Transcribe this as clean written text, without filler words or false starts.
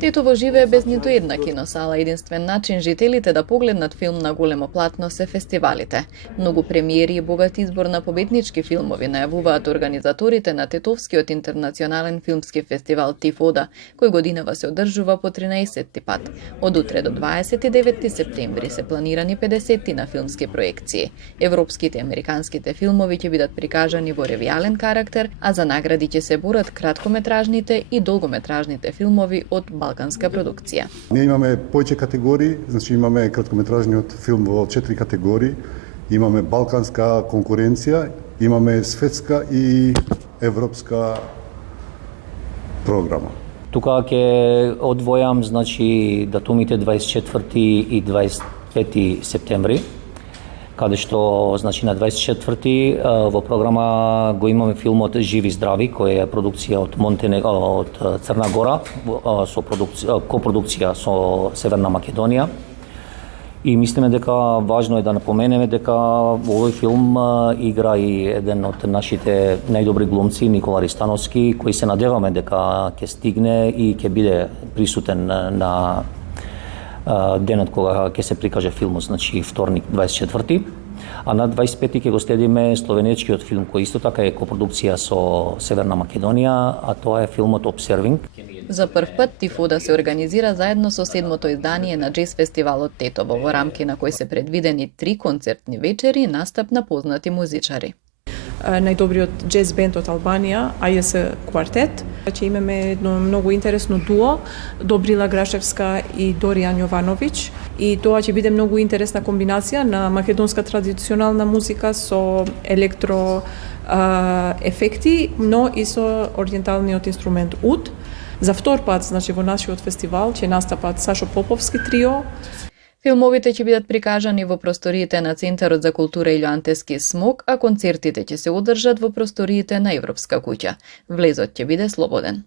Тетово живее без ниту една киносала. Единствен начин жителите да погледнат филм на големо платно се фестивалите. Многу премиери и богат избор на победнички филмови најавуваат организаторите на Тетовскиот интернационален филмски фестивал Тифода, кој годинава се одржува по 13-ти пат. Од утре до 29 септември се планирани 50 на филмски проекции. Европските и американските филмови ќе бидат прикажани во ревијален карактер, а за награди ќе се борат краткометражните и долгометражните филмови од балканска продукција. Ние имаме повеќе категории, значи имаме краткометражниот филм во 4 категории, имаме балканска конкуренција, имаме светска и европска програма. Тука ќе одвојам значи датумите 24 и 25 септември, каде што значи на 24 во програма го имаме филмот Живи здрави, кој е продукција од од Црна Гора со копродукција со Северна Македонија. И мислиме дека важно е да напоменеме дека во овој филм игра и еден од нашите најдобри глумци, Никола Ристановски, кој се надеваме дека ќе стигне и ќе биде присутен на денот кога ќе се прикаже филмот, значи вторник 24-ти, а на 25-ти ќе го следиме словенечкиот филм кој исто така е копродукција со Северна Македонија, а тоа е филмот Observing. За прв пат Тифода се организира заедно со 7-то издание на Джез фестивалот Тетово, во рамки на кој се предвидени 3 концертни вечери и настап на познати музичари. Најдобриот джез бенд од Албанија, AJS Квартет. Ќе имаме едно многу интересно дуо, Добрила Грашевска и Доријан Јовановиќ. И тоа ќе биде многу интересна комбинација на македонска традиционална музика со електро ефекти, но и со ориенталниот инструмент уд. За втор пат, значи во нашиот фестивал, ќе настапат Сашо Поповски трио. Филмовите ќе бидат прикажани во просториите на Центарот за култура Илјантески смок, а концертите ќе се одржат во просториите на Европска куќа. Влезот ќе биде слободен.